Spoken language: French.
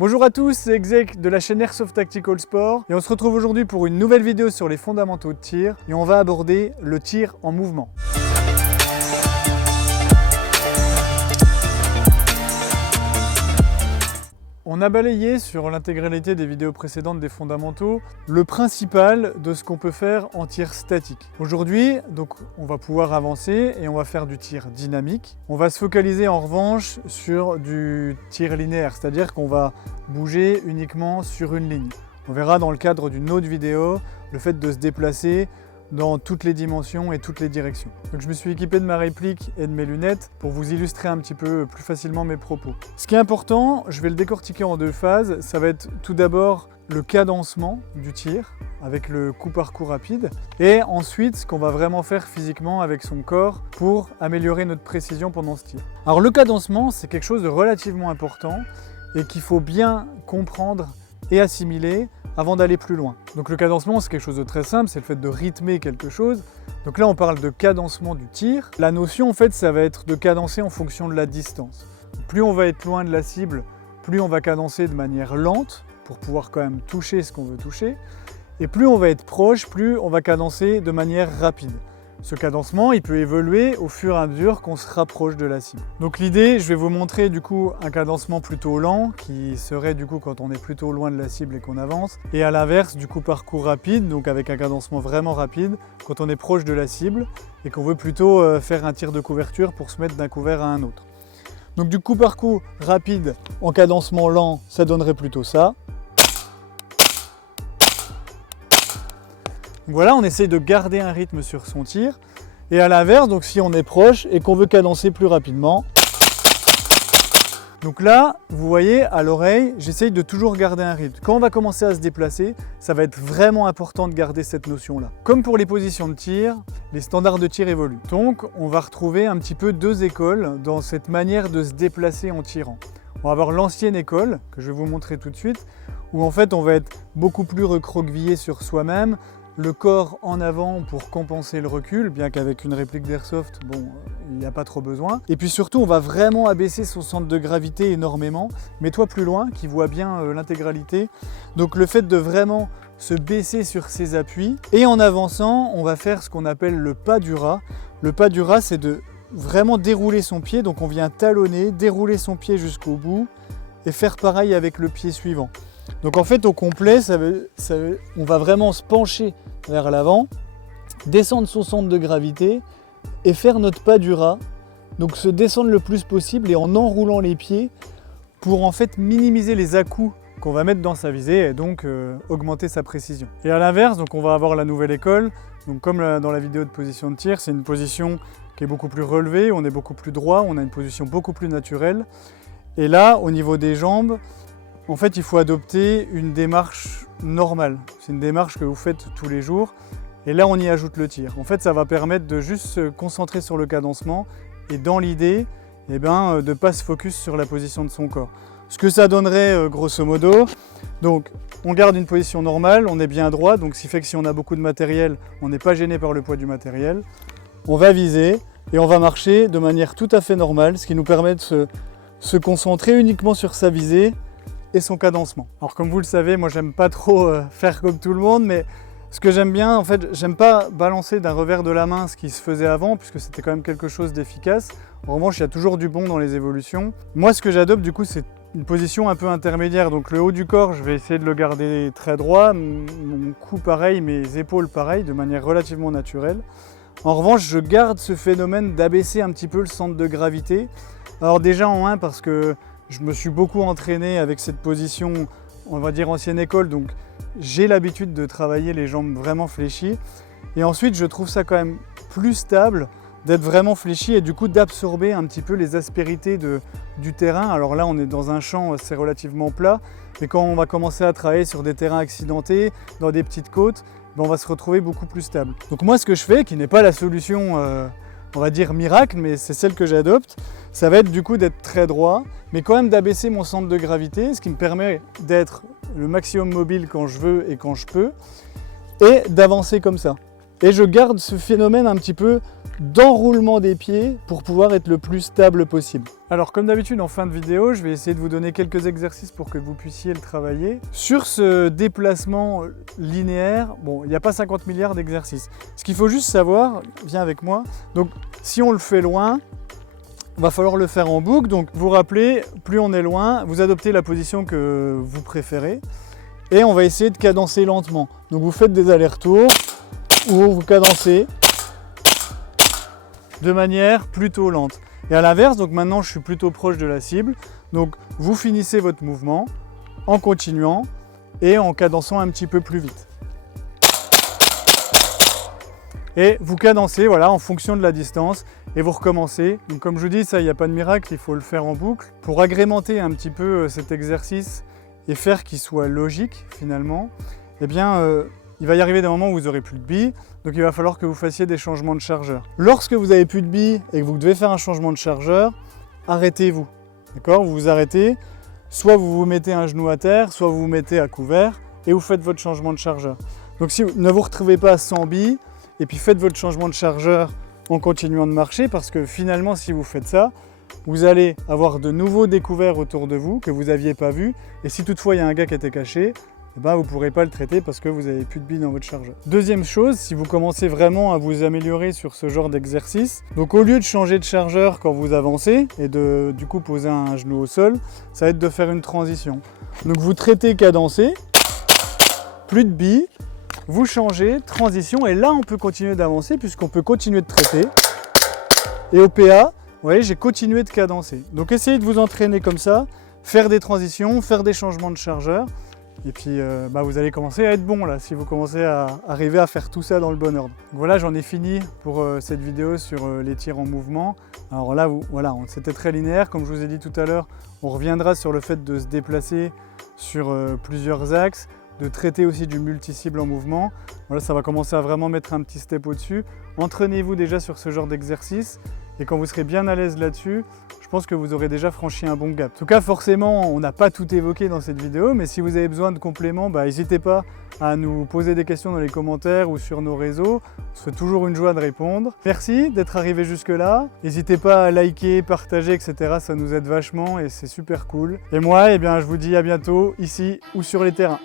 Bonjour à tous, c'est Exec de la chaîne Airsoft Tactical Sport et on se retrouve aujourd'hui pour une nouvelle vidéo sur les fondamentaux de tir et on va aborder le tir en mouvement. On a balayé sur l'intégralité des vidéos précédentes des fondamentaux le principal de ce qu'on peut faire en tir statique. Aujourd'hui, donc, on va pouvoir avancer et on va faire du tir dynamique. On va se focaliser en revanche sur du tir linéaire, c'est-à-dire qu'on va bouger uniquement sur une ligne. On verra dans le cadre d'une autre vidéo le fait de se déplacer dans toutes les dimensions et toutes les directions. Donc je me suis équipé de ma réplique et de mes lunettes pour vous illustrer un petit peu plus facilement mes propos. Ce qui est important, je vais le décortiquer en deux phases. Ça va être tout d'abord le cadencement du tir avec le coup par coup rapide et ensuite ce qu'on va vraiment faire physiquement avec son corps pour améliorer notre précision pendant ce tir. Alors le cadencement, c'est quelque chose de relativement important et qu'il faut bien comprendre et assimiler avant d'aller plus loin. Donc le cadencement, c'est quelque chose de très simple, c'est le fait de rythmer quelque chose. Donc là, on parle de cadencement du tir. La notion, en fait, ça va être de cadencer en fonction de la distance. Plus on va être loin de la cible, plus on va cadencer de manière lente pour pouvoir quand même toucher ce qu'on veut toucher. Et plus on va être proche, plus on va cadencer de manière rapide. Ce cadencement, il peut évoluer au fur et à mesure qu'on se rapproche de la cible. Donc l'idée, je vais vous montrer du coup un cadencement plutôt lent, qui serait du coup quand on est plutôt loin de la cible et qu'on avance, et à l'inverse du coup parcours rapide, donc avec un cadencement vraiment rapide, quand on est proche de la cible et qu'on veut plutôt faire un tir de couverture pour se mettre d'un couvert à un autre. Donc du coup parcours rapide en cadencement lent, ça donnerait plutôt ça. Voilà, on essaye de garder un rythme sur son tir. Et à l'inverse, donc si on est proche et qu'on veut cadencer plus rapidement. Donc là, vous voyez, à l'oreille, j'essaye de toujours garder un rythme. Quand on va commencer à se déplacer, ça va être vraiment important de garder cette notion-là. Comme pour les positions de tir, les standards de tir évoluent. Donc, on va retrouver un petit peu deux écoles dans cette manière de se déplacer en tirant. On va avoir l'ancienne école, que je vais vous montrer tout de suite, où en fait, on va être beaucoup plus recroquevillé sur soi-même, le corps en avant pour compenser le recul, bien qu'avec une réplique d'Airsoft, bon, il n'y a pas trop besoin. Et puis surtout, on va vraiment abaisser son centre de gravité énormément. Mets-toi plus loin, qui voit bien l'intégralité. Donc le fait de vraiment se baisser sur ses appuis. Et en avançant, on va faire ce qu'on appelle le pas du rat. Le pas du rat, c'est de vraiment dérouler son pied. Donc on vient talonner, dérouler son pied jusqu'au bout et faire pareil avec le pied suivant. Donc en fait au complet, on va vraiment se pencher vers l'avant, descendre son centre de gravité et faire notre pas du rat. Donc se descendre le plus possible et en enroulant les pieds pour en fait minimiser les à-coups qu'on va mettre dans sa visée et donc augmenter sa précision. Et à l'inverse, donc on va avoir la nouvelle école. Donc comme dans la vidéo de position de tir, c'est une position qui est beaucoup plus relevée, on est beaucoup plus droit, on a une position beaucoup plus naturelle. Et là, au niveau des jambes, en fait, il faut adopter une démarche normale. C'est une démarche que vous faites tous les jours. Et là, on y ajoute le tir. En fait, ça va permettre de juste se concentrer sur le cadencement et dans l'idée, de ne pas se focus sur la position de son corps. Ce que ça donnerait, grosso modo, donc on garde une position normale, on est bien droit, donc ce qui fait que si on a beaucoup de matériel, on n'est pas gêné par le poids du matériel. On va viser et on va marcher de manière tout à fait normale, ce qui nous permet de se concentrer uniquement sur sa visée et son cadencement. Alors comme vous le savez, moi j'aime pas trop faire comme tout le monde, mais ce que j'aime bien, en fait, j'aime pas balancer d'un revers de la main ce qui se faisait avant, puisque c'était quand même quelque chose d'efficace. En revanche, il y a toujours du bon dans les évolutions. Moi, ce que j'adopte du coup, c'est une position un peu intermédiaire. Donc le haut du corps, je vais essayer de le garder très droit, mon cou pareil, mes épaules pareil, de manière relativement naturelle. En revanche, je garde ce phénomène d'abaisser un petit peu le centre de gravité. Alors déjà en 1 parce que je me suis beaucoup entraîné avec cette position, on va dire ancienne école, donc j'ai l'habitude de travailler les jambes vraiment fléchies. Et ensuite, je trouve ça quand même plus stable d'être vraiment fléchi et du coup d'absorber un petit peu les aspérités du terrain. Alors là, on est dans un champ, c'est relativement plat, mais quand on va commencer à travailler sur des terrains accidentés, dans des petites côtes, on va se retrouver beaucoup plus stable. Donc moi, ce que je fais, qui n'est pas la solution on va dire miracle, mais c'est celle que j'adopte, ça va être du coup d'être très droit, mais quand même d'abaisser mon centre de gravité, ce qui me permet d'être le maximum mobile quand je veux et quand je peux, et d'avancer comme ça. Et je garde ce phénomène un petit peu d'enroulement des pieds pour pouvoir être le plus stable possible. Alors comme d'habitude en fin de vidéo, je vais essayer de vous donner quelques exercices pour que vous puissiez le travailler. Sur ce déplacement linéaire, bon, il n'y a pas 50 milliards d'exercices. Ce qu'il faut juste savoir, viens avec moi, donc si on le fait loin, il va falloir le faire en boucle. Donc vous rappelez, plus on est loin, vous adoptez la position que vous préférez et on va essayer de cadencer lentement. Donc vous faites des allers-retours où vous cadencez de manière plutôt lente. Et à l'inverse, donc maintenant je suis plutôt proche de la cible, donc vous finissez votre mouvement en continuant et en cadençant un petit peu plus vite. Et vous cadencez voilà, en fonction de la distance et vous recommencez. Donc comme je vous dis, ça il n'y a pas de miracle, il faut le faire en boucle. Pour agrémenter un petit peu cet exercice et faire qu'il soit logique finalement, eh bien il va y arriver des moments où vous n'aurez plus de billes, donc il va falloir que vous fassiez des changements de chargeur. Lorsque vous n'avez plus de billes et que vous devez faire un changement de chargeur, arrêtez-vous. D'accord ? Vous vous arrêtez, soit vous vous mettez un genou à terre, soit vous vous mettez à couvert et vous faites votre changement de chargeur. Donc si vous ne vous retrouvez pas sans billes, et puis faites votre changement de chargeur en continuant de marcher, parce que finalement si vous faites ça, vous allez avoir de nouveaux découverts autour de vous que vous n'aviez pas vus, et si toutefois il y a un gars qui était caché, eh ben, vous ne pourrez pas le traiter parce que vous n'avez plus de billes dans votre chargeur. Deuxième chose, si vous commencez vraiment à vous améliorer sur ce genre d'exercice, donc au lieu de changer de chargeur quand vous avancez et de du coup poser un genou au sol, ça va être de faire une transition. Donc vous traitez cadencé, plus de billes, vous changez, transition, et là on peut continuer d'avancer puisqu'on peut continuer de traiter. Et au PA, vous voyez, j'ai continué de cadencer. Donc essayez de vous entraîner comme ça, faire des transitions, faire des changements de chargeur. Et puis vous allez commencer à être bon là, si vous commencez à arriver à faire tout ça dans le bon ordre. Donc voilà, j'en ai fini pour cette vidéo sur les tirs en mouvement. Alors là, voilà, c'était très linéaire. Comme je vous ai dit tout à l'heure, on reviendra sur le fait de se déplacer sur plusieurs axes, de traiter aussi du multi-cible en mouvement. Voilà, ça va commencer à vraiment mettre un petit step au-dessus. Entraînez-vous déjà sur ce genre d'exercice. Et quand vous serez bien à l'aise là-dessus, je pense que vous aurez déjà franchi un bon gap. En tout cas, forcément, on n'a pas tout évoqué dans cette vidéo, mais si vous avez besoin de compléments, n'hésitez pas à nous poser des questions dans les commentaires ou sur nos réseaux. Ce serait toujours une joie de répondre. Merci d'être arrivé jusque-là. N'hésitez pas à liker, partager, etc. Ça nous aide vachement et c'est super cool. Et moi, je vous dis à bientôt, ici ou sur les terrains.